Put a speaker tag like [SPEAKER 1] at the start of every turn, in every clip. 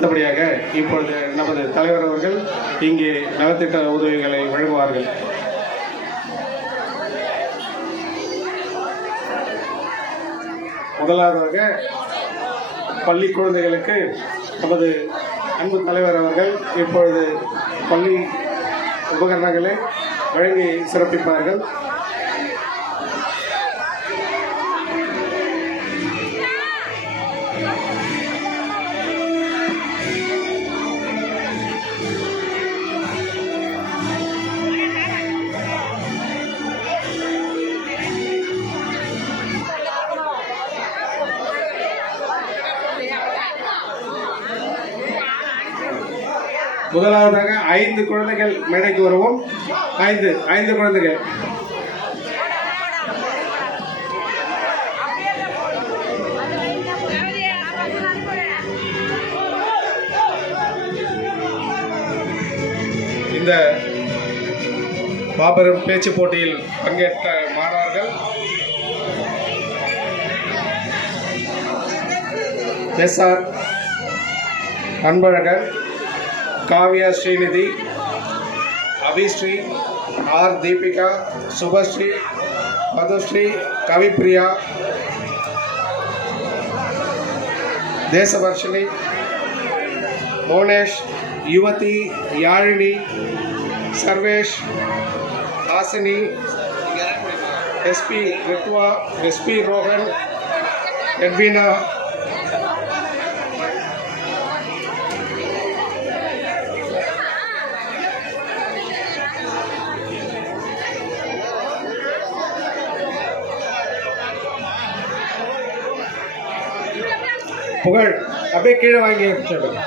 [SPEAKER 1] அடுத்தபடியாக இப்பொழுது நமது தலைவர் அவர்கள் இங்கே நலத்திட்ட உதவிகளை வழங்குவார்கள். முதலாவதாக பள்ளி குழந்தைகளுக்கு நமது அன்பு தலைவர் அவர்கள் இப்பொழுது பள்ளி உபகரணங்களை வழங்கி சிறப்பிப்பார்கள். முதலாவதாக ஐந்து குழந்தைகள் மேடைக்கு வருவோம். ஐந்து ஐந்து குழந்தைகள். இந்த மாபெரும் பேச்சு போட்டியில் பங்கேற்ற மாணவர்கள் S R Anbazhagan Kavya Srinidhi Abhishri R Deepika Subashree Madhushree Kavipriya Desavarshini Monesh Yuvathi Yazhini Sarvesh Hasini SP Ritva SP Rohan Edwina புகழ் அப்படியே கீழே வாங்கி சொல்லுங்க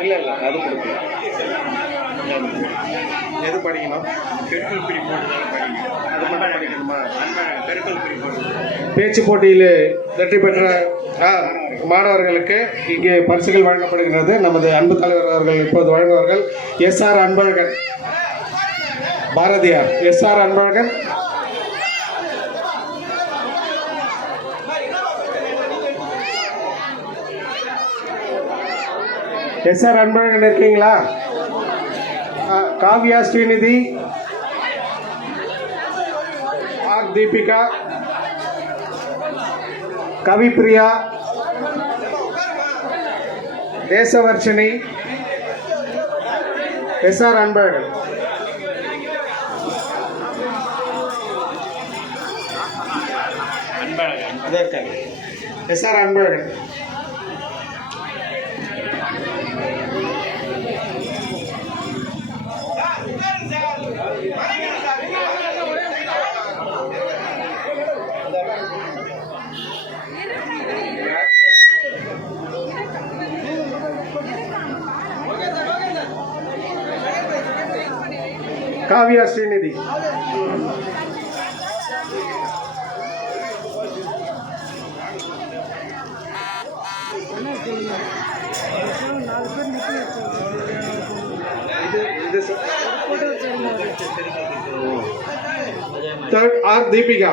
[SPEAKER 1] இல்லை இல்லை அது கொடுக்கல எது படிக்கணும்
[SPEAKER 2] பெருக்கல் பிரி போட்டு
[SPEAKER 1] அது மட்டும் படிக்கணுமா
[SPEAKER 2] பெருக்கல் பிரி போட்டு
[SPEAKER 1] பேச்சு போட்டியில் வெற்றி பெற்ற ஆ, மாணவர்களுக்கு இங்கே பரிசுகள் வழங்கப்படுகிறது. நமது அன்பு தலைவர் அவர்கள் இப்போது வழங்குவார்கள். S R Anbazhagan Bharathiyar. S R Anbazhagan S R Anbazhagan இருக்கீங்களா? Kavya Srinidhi R Deepika Kavipriya Deshvarshini S
[SPEAKER 2] R
[SPEAKER 1] Anbazhagan. S R Anbazhagan. Kavya Srinidhi third R Deepika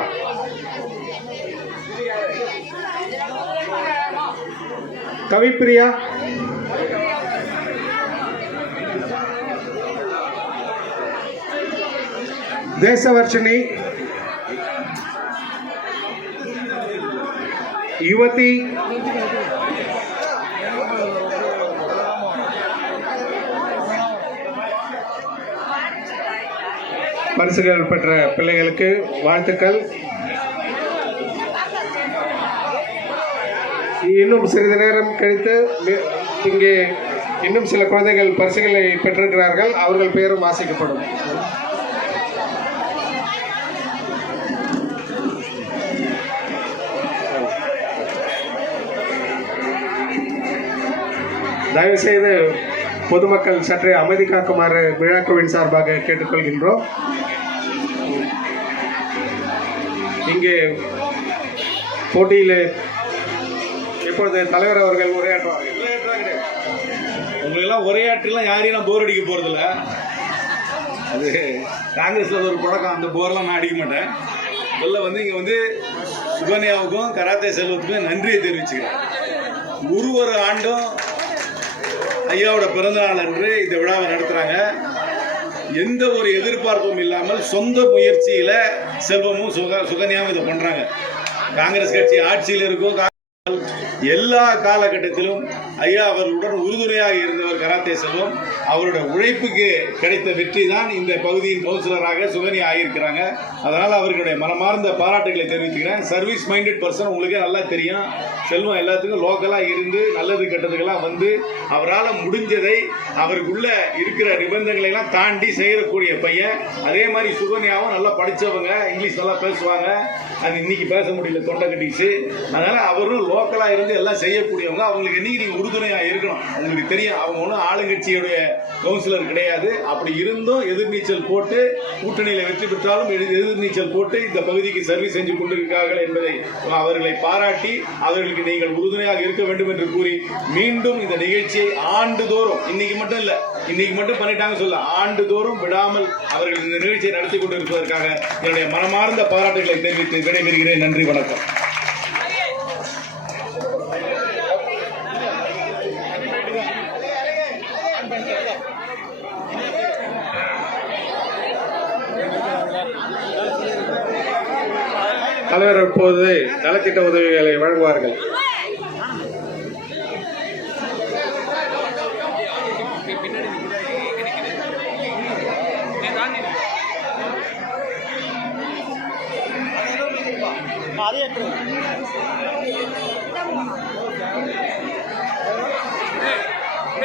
[SPEAKER 1] Kavipriya Deshvarshini Yuvathi பரிசுகள் பெற்ற பிள்ளைகளுக்கு வாழ்த்துக்கள். இன்னும் சிறிது நேரம் கழித்து இங்கே இன்னும் சில குழந்தைகள் பரிசுகளை பெற்றிருக்கிறார்கள். அவர்கள் பெயரும் வாசிக்கப்படும். தயவுசெய்து பொதுமக்கள் சற்றே அமைதி காக்குமாறு விழாக்குழுவின் சார்பாக கேட்டுக்கொள்கின்றோம். இங்கே போட்டியில் இப்பொழுது தலைவர் அவர்கள் உரையாற்றுவார்கள்
[SPEAKER 3] உங்களெல்லாம் உரையாற்றிலாம் யாரையும் நான் போர் அடிக்க போகிறதில்ல அது காங்கிரஸில் ஒரு பழக்கம் அந்த போர்லாம் நான் அடிக்க மாட்டேன். முதல்ல வந்து இங்கே வந்து சுகன்யாவுக்கும் கராத்தே செல்வத்துக்கும் நன்றியை தெரிவிச்சுக்கிறேன். ஒரு ஒரு ஆண்டும் ஐயாவோட பிறந்த நாள் அன்று இந்த விழாவை நடத்துகிறாங்க எந்த ஒரு எதிர்பார்ப்பும் இல்லாமல் சொந்த முயற்சியில் செல்வமும் சுக சுகன்யாவும் இதை பண்ணுறாங்க காங்கிரஸ் கட்சி ஆட்சியில் இருக்கோ எல்லா காலகட்டத்திலும் ஐயா அவர்களுடன் உறுதுணையாக இருந்தவர் கராத்தே செல்வம். அவருடைய உழைப்புக்கு கிடைத்த வெற்றி தான் இந்த பகுதியின் கவுன்சிலராக சுகனி ஆகியிருக்கிறாங்க. அதனால் அவர்களுடைய மனமார்ந்த பாராட்டுகளை தெரிவித்துக்கிறேன் சர்வீஸ் மைண்டட் பர்சன் உங்களுக்கே நல்லா தெரியும். செல்வம் எல்லாத்துக்கும் லோக்கலாக இருந்து நல்லது கெட்டதுக்கெல்லாம் வந்து அவரால் முடிஞ்சதை அவருக்குள்ள இருக்கிற நிபந்தனைகளை எல்லாம் தாண்டி செய்யக்கூடிய பையன். அதே மாதிரி சுகன்யாவும் நல்லா படித்தவங்க இங்கிலீஷ் நல்லா பேசுவாங்க. அது இன்னைக்கு பேச முடியல தொண்டை கட்டிச்சு அதனால் அவரும் லோக்கலாக இருந்து எல்லாம் செய்யக்கூடியவங்க அவங்களுக்கு இன்னைக்கு நீங்க உறுதுணையா இருக்கணும். உங்களுக்கு தெரியும் அவங்க ஒன்றும் ஆளுங்கட்சியுடைய கவுன்சிலர் கிடையாது. அப்படி இருந்தும் எதிர்நீச்சல் போட்டு கூட்டணியில வெற்றி பெற்றாலும் எதிர்- எதிர்நீச்சல் போட்டு இந்த பகுதிக்கு சர்வீஸ் செஞ்சு கொண்டிருக்கிறார்கள் என்பதை அவர்களை பாராட்டி அவர்களுக்கு நீங்கள் உறுதுணையாக இருக்க வேண்டும் என்று கூறி மீண்டும் இந்த நிகழ்ச்சியை ஆண்டுதோறும் இன்னைக்கு மட்டும் இல்ல இன்னைக்கு மட்டும் பண்ணிட்டாங்க சொல்ல ஆண்டுதோறும் விடாமல் அவர்கள் இந்த நிகழ்ச்சியை நடத்தி கொண்டிருப்பதற்காக என்னுடைய மனமார்ந்த பாராட்டுகளை தெரிவித்து விடைபெறுகிறேன். நன்றி வணக்கம்.
[SPEAKER 1] தலைவர் இப்போது நலத்திட்ட உதவிகளை வழங்குவார்கள்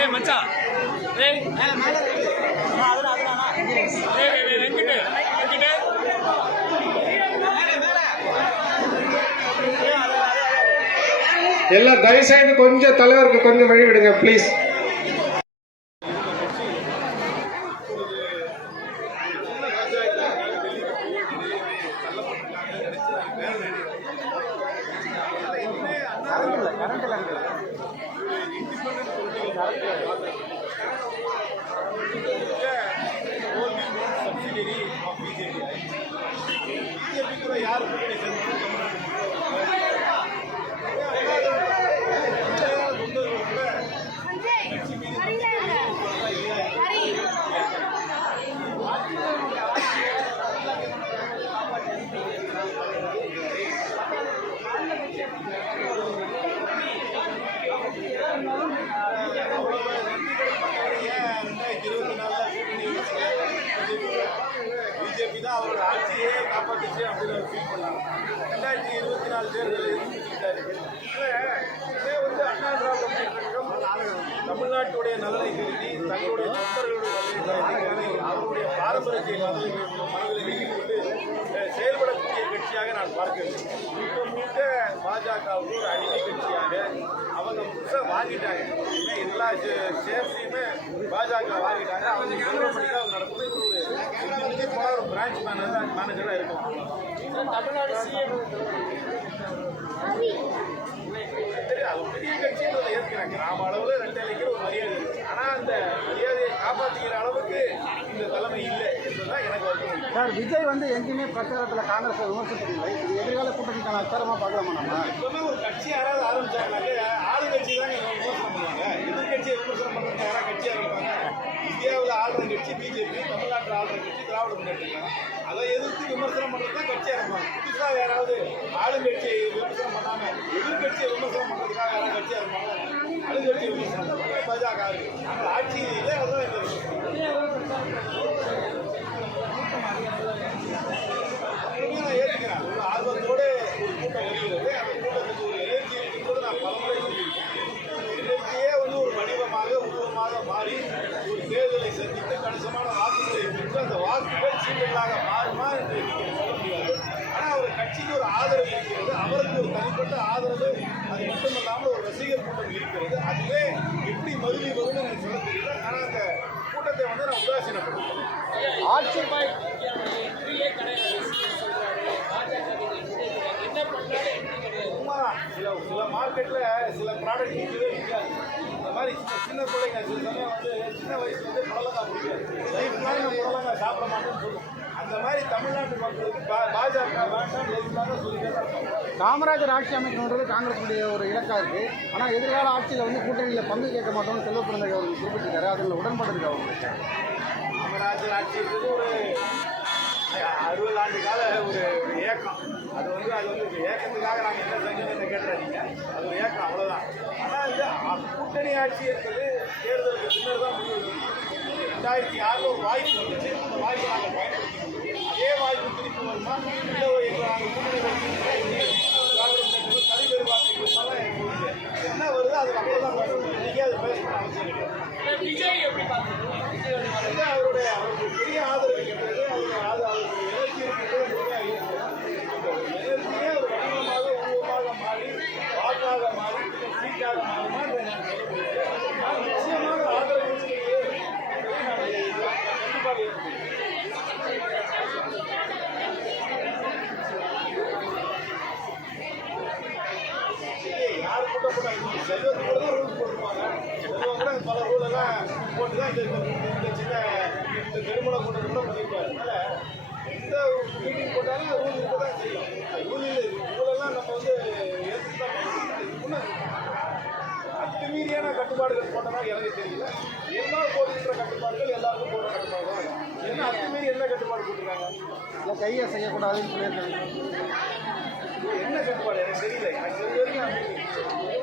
[SPEAKER 2] மச்சா மச்சான்
[SPEAKER 1] எல்லாம் தயவு செய்து கொஞ்சம் தலைவருக்கு கொஞ்சம் வழி விடுங்க ப்ளீஸ்
[SPEAKER 3] தமிழ்நாட்டுடைய நலனை கருதி தங்களுடைய நண்பர்களுடைய அவருடைய பாரம்பரியத்தை மனதில் மனதில் கொண்டு செயல்படக்கூடிய கட்சியாக நான் பார்க்கிறேன். முழுக்க முழுக்க பாஜகவுக்கு ஒரு அடிமை கட்சியாக அவங்க முழுசாக வாங்கிட்டாங்க. எல்லா ஷேர்ஸையுமே பாஜக வாங்கிட்டாங்க. அவங்க சொல்றபடி தான் நடக்குது ஒரு முக்கியமான ஒரு பிரான்ச் மேனேஜர் மேனேஜராக இருக்கும்
[SPEAKER 2] தமிழ்நாடு சிஎம்
[SPEAKER 3] சரி, அது பெரிய கட்சின்றதை ஏற்கிறாங்க கிராம அளவில் ரெண்டு இலைக்கு ஒரு மரியாதை இருக்கு ஆனால் அந்த மரியாதையை காப்பாற்றிக்கிற அளவுக்கு இந்த தலைமை இல்லை என்பதுதான் எனக்கு வருத்தம்
[SPEAKER 4] சார் விஜய் வந்து எங்கேயுமே பிரச்சாரத்தில் காங்கிரஸை விமர்சிப்பதில்லை இது எதிர்கால கூட்டணிக்கான அச்சாரமாக பார்க்கலாமா நம்ம?
[SPEAKER 3] எப்பவுமே ஒரு கட்சி யாராவது ஆரம்பிச்சாங்கனாக்க ஆளுங்கட்சி தான் விமர்சனம் பண்ணுவாங்க. எதிர்கட்சியை விமர்சனம் பண்ணுறதுக்கு யாராவது கட்சி ஆரம்பிப்பாங்க இந்தியாவில் ஆளுற கட்சி பிஜேபி தமிழ்நாட்டில் ஆளுற கட்சி திராவிட முன்னேற்ற கழகம். அதை எதிர்த்து விமர்சனம் பண்ணுறது தான் கட்சி ஆரம்பிப்பாங்க புதுசாக யாராவது ஆளுங்கட்சியை விமர்சனம் பண்ணாம எதிர்கட்சியை விமர்சனம் பண்ணுறதுக்காக யாராவது கட்சி ஆரம்பிப்பாங்க பாஜக இருக்கு ஆட்சியிலே அதுதான் நான் ஏற்றுக்கிறேன் ஒரு ஆர்வத்தோடு ஒரு கூட்டம் வருகிறது அந்த கூட்டத்துக்கு ஒரு எனர்ஜி இருக்கும்போது நான் பலமுறை சொல்லியிருக்கேன் வந்து ஒரு வடிவமாக உருவமாக மாறி ஒரு தேர்தலை சந்தித்து கணிசமான வாக்குகளை பெற்று அந்த வாக்குகள் சீட்டங்களாக மாறுமா என்று நீங்கள் சொல்ல முடியாது ஆனால் ஒரு கட்சிக்கு ஒரு ஆதரவு இருக்கிறது அவருக்கு ஒரு தனிப்பட்ட ஆதரவு அது மட்டுமல்லாமல் ஒரு ரசிகர் கூட்டம் இருக்கிறது. அதுவே எப்படி மருவி வரும்னு எனக்கு சொல்ல தெரியல. ஆனால் அந்த கூட்டத்தை வந்து நான் உதாசீனப்படுத்துறேன்.
[SPEAKER 4] ஆட்சி
[SPEAKER 3] சில சில மார்க்கெட்டில் சில ப்ராடக்ட் விற்கவே விற்காது. இந்த மாதிரி சின்ன பிள்ளைங்க சில சமயம் வந்து சின்ன வயசுல வந்து புடலங்காய் பிடிக்காது. புடலங்காய் சாப்பிட மாட்டேன்னு சொல்லும் அந்த மாதிரி தமிழ்நாட்டு மக்களுக்கு பாஜக வேண்டாம் சொல்லிட்டே
[SPEAKER 4] காமராஜர் ஆட்சி அமைக்கணுன்றது காங்கிரஸுடைய ஒரு இலக்கா இருக்கு. ஆனால் எதிர்கால ஆட்சியில் வந்து கூட்டணியில் பங்கு கேட்க மாட்டோம்னு செல்வப்பிரந்தை அவர்கள் குறிப்பிட்டிருக்காரு. அதில் உடன்பாடு இருக்கு அவங்களுக்கு?
[SPEAKER 3] காமராஜர் ஆட்சி இருக்கிறது ஒரு அறுபது ஆண்டு கால ஒரு ஏக்கம் அது வந்து அது வந்து ஏக்கத்துக்காக நாங்கள் என்ன செஞ்சோம்னு கேட்டுறாதீங்க. அது ஒரு ஏக்கம் அவ்வளோதான் ஆனால் இந்த அ- கூட்டணி ஆட்சி என்பது தேர்தலுக்கு பின்னர் தான் முடிவு ரெண்டாயிரத்தி ஆறில் ஒரு வாய்ப்பு வந்துச்சு. அந்த வாய்ப்பை நாங்கள் பயன்படுத்திக்கணும். அதே வாய்ப்பு திருப்பி வருமா இல்லை ஒரு எங்களை நாங்கள் கூட்டணி வச்சு தலைவெருவாக்கி கொடுத்தாலும் எங்களுக்கு என்ன வருதோ அது மக்கள் தான் பேசணும் இன்றைக்கே அது பேசணும்னு அவசியம் கிடையாது
[SPEAKER 2] விஜய் எப்படி பார்க்குறீங்க விஜயோட
[SPEAKER 3] வந்து அவருடைய அவருக்கு பெரிய ஆதரவு இருக்கிறது அவருடைய ஆதரவு அவருக்கு எனர்ஜி இருக்கிறது உண்மையாக இருக்கிறது அந்த எனர்ஜியே ஒரு வடிவமாக உருவமாக மாறி வாக்காக மாறி பின்னர் சீட்டாக மாறுமா என்று நான் சொல்ல முடியாது ஆனால் நிச்சயமாக ஆதரவு இருக்கிறது என்பதை நான் கண்டிப்பாக ஏற்றுக்கிறேன் யார் கூட்ட போட்டாங்க செல்வத்துக்கு கூட தான் ரூல்ஸ் போட்டுருப்பாங்க செல்வம் கூட பல ரூல் எல்லாம் போட்டு தான் இந்த சின்ன இந்த திருமண கூட்டத்தை கூட பண்ணியிருப்பாரு அதனால எந்த மீட்டிங் போட்டாலும் ரூல் இருக்க தான் செய்யும் ரூல் ரூலெல்லாம் நம்ம வந்து ஏற்றுட்டு தான் பண்ணணும். அத்துமீறியான கட்டுப்பாடுகள் போட்டதா எனக்கு தெரியல எல்லா போடுகின்ற கட்டுப்பாடுகள் எல்லாருக்கும் போடுற கட்டுப்பாடு தான் என்ன அத்துமீறி என்ன கட்டுப்பாடு போட்டிருக்காங்க
[SPEAKER 4] இல்லை கையை செய்யக்கூடாதுன்னு சொல்லியிருக்காங்க
[SPEAKER 3] என்ன கட்டுப்பாடு எனக்கு தெரியல எனக்கு தெரிஞ்ச வரைக்கும்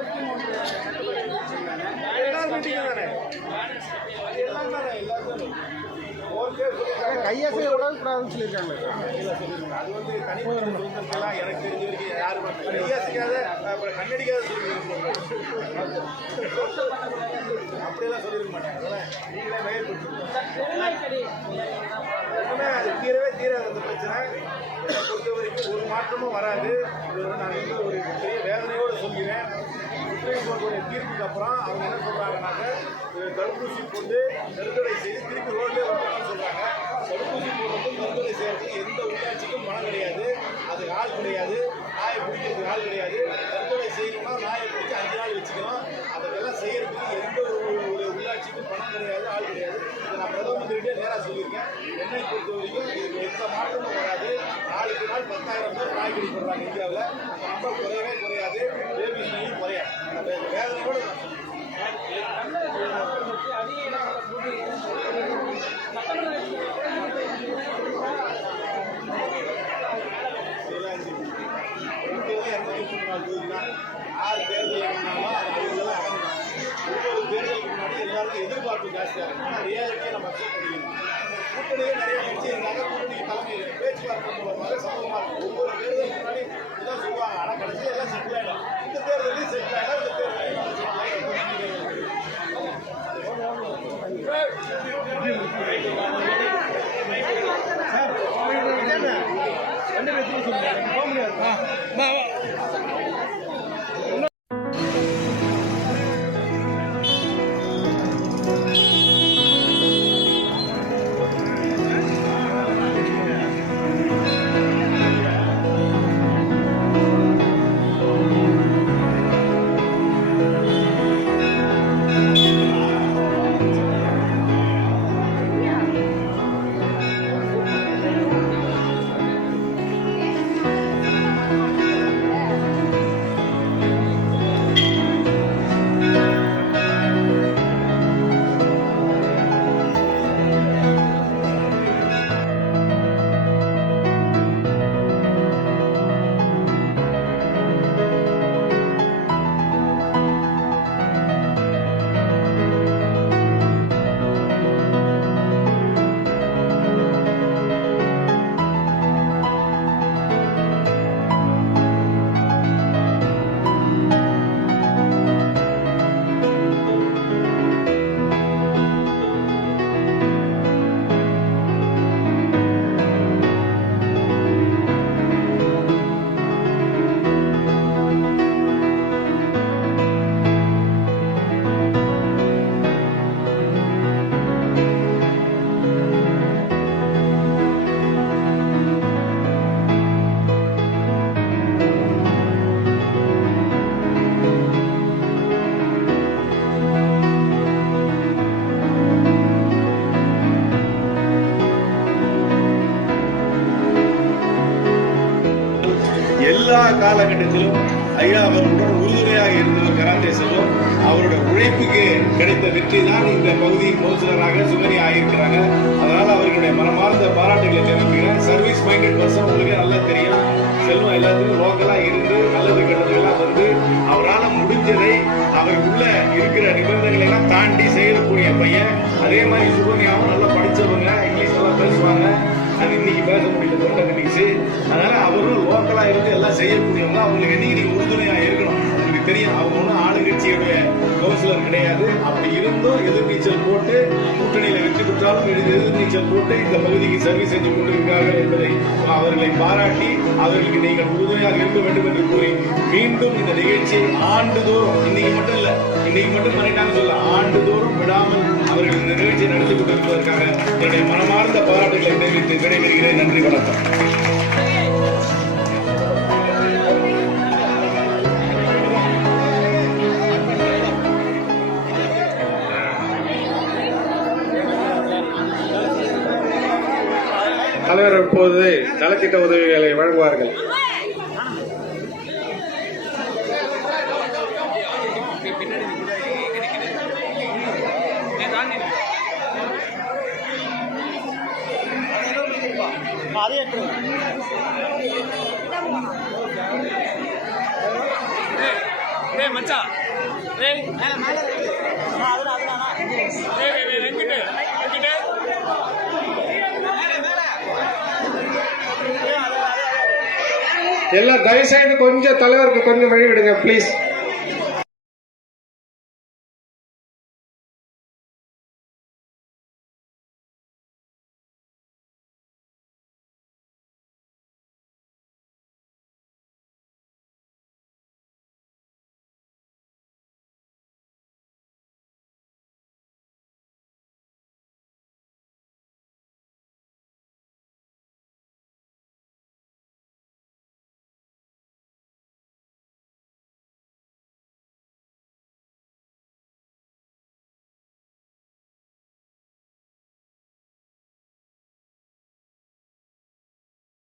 [SPEAKER 3] தானே தானே ஓகே சொல்லியிருக்காங்க
[SPEAKER 4] கையை செய்யக்கூடாது சொல்லியிருக்காங்க
[SPEAKER 3] அது வந்து தனிப்பட்ட சுதந்திரத்தெல்லாம் எனக்கு தெரிஞ்ச வரைக்கும் யாரும் கையா அப்புறம் கண்ணடிக்காத அப்படியெல்லாம் சொல்லிருக்க மாட்டாங்க அதெல்லாம் நீங்களே அது தீரவே தீராது அந்த பிரச்சனை பொறுத்த வரைக்கும் ஒரு மாற்றமும் வராது. நான் வந்து ஒரு பெரிய வேதனையோடு சொல்கிறேன். சுப்ரீம் கோர்ட்டுடைய தீர்ப்புக்கு அப்புறம் அவங்க என்ன சொல்கிறாங்கனாக்க தடுப்பூசி போட்டு நெருக்கடை செய்து திருப்பி ரோட்லேயே வரணும்னு சொல்கிறாங்க தடுப்பூசி போடுறதுக்கும் நெருக்கடை செய்யறதுக்கு எந்த உள்ளாட்சிக்கும் மனம் கிடையாது. அது ஆள் கிடையாது. நாயை பிடிக்கிறதுக்கு ஆள் கிடையாது. நெருக்கடை செய்யணும்னா நாயை பிடிச்சி அஞ்சு நாள் வச்சுக்கணும். அதெல்லாம் செய்யறதுக்கு எந்த ஒரு கட்சிக்கு பணம் கிடையாது ஆள் கிடையாது இதை நான் பிரதம மந்திரிகிட்டே நேராக சொல்லியிருக்கேன் என்னை பொறுத்த வரைக்கும் இதுக்கு எந்த மாற்றமும் வராது நாளுக்கு நாள் பத்தாயிரம் பேர் காய்கறி போடுறாங்க இந்தியாவில் அந்த நம்பர் குறையவே குறையாது பேபி நோயும் குறையாது அந்த வே- வேதனையோடு நான் சொல்றேன். யார் தேர்தல் ஒவ்வொரு தேர்தலுக்கு முன்னாடி எல்லாருக்கும் எதிர்பார்ப்பு ஜாஸ்தியாக இருக்கும் ஆனால் ரியாலிட்டியை நம்ம அக்செப்ட் பண்ணிக்கணும் கூட்டணியே நிறைய கட்சி இருந்தாங்க கூட்டணிக்கு தலைமையில் பேச்சுவார்த்தை மூலமாக சமூகமாக இருக்கும் ஒவ்வொரு தேர்தலுக்கு முன்னாடி இதான் சொல்லுவாங்க காலகட்டத்திலும் ஐயா அவர்களுடன் உறுதுணையாக இருந்தவர் கராத்தே செல்வம் அவருடைய உழைப்புக்கு கிடைத்த வெற்றி தான் இந்த பகுதி கவுன்சிலராக சுமரி ஆகியிருக்கிறாங்க. அதனால அவர்களுடைய மனமார்ந்த பாராட்டுகளை தெரிவிக்கிறேன். சர்வீஸ் மைண்டட் பர்சன் உங்களுக்கு நல்லா தெரியும். செல்வம் எல்லாத்துக்கும் லோக்கலாக இருந்து நல்லது கெட்டதுலாம் வந்து அவரால் முடிஞ்சதை அவருக்குள்ள இருக்கிற நிபந்தனைகளை எல்லாம் தாண்டி செய்யக்கூடிய பையன். அதே மாதிரி சுகன்யாவும் நல்லா படிச்சவங்க இங்கிலீஷ் நல்லா பேசுவாங்க. அது இன்னைக்கு பேச முடியல அவரும் இருந்து எல்லாம் செய்யக்கூடியவங்க அவங்களுக்கு என்னைக்கு உறுதுணையாக உறுதுணையா இருக்கணும். உங்களுக்கு தெரியும் அவங்க ஒன்றும் ஆளுங்கட்சியுடைய கவுன்சிலர் கிடையாது. அப்படி இருந்தும் எதிர்நீச்சல் போட்டு கூட்டணியில வெற்றி பெற்றாலும் எதிர் எதிர்நீச்சல் போட்டு இந்த பகுதிக்கு சர்வீஸ் செஞ்சு கொண்டிருக்கிறார்கள் என்பதை அவர்களை பாராட்டி அவர்களுக்கு நீங்கள் உறுதுணையாக இருக்க வேண்டும் என்று கூறி மீண்டும் இந்த நிகழ்ச்சியை ஆண்டுதோறும் இன்னைக்கு மட்டும் இல்ல இன்னைக்கு மட்டும் பண்ணிட்டாங்க சொல்ல ஆண்டுதோறும் விடாமல் அவர்கள் இந்த நிகழ்ச்சியை நடத்தி கொண்டிருப்பதற்காக என்னுடைய மனமார்ந்த பாராட்டுகளை தெரிவித்து விடைபெறுகிறேன். நன்றி வணக்கம்.
[SPEAKER 1] தலைவர் இப்போது நலத்திட்ட உதவிகளை வழங்குவார்கள்.
[SPEAKER 4] அதே
[SPEAKER 1] எல்லாம் தயவு செய்து கொஞ்சம் தலைவருக்கு கொஞ்சம் வழி விடுங்க ப்ளீஸ்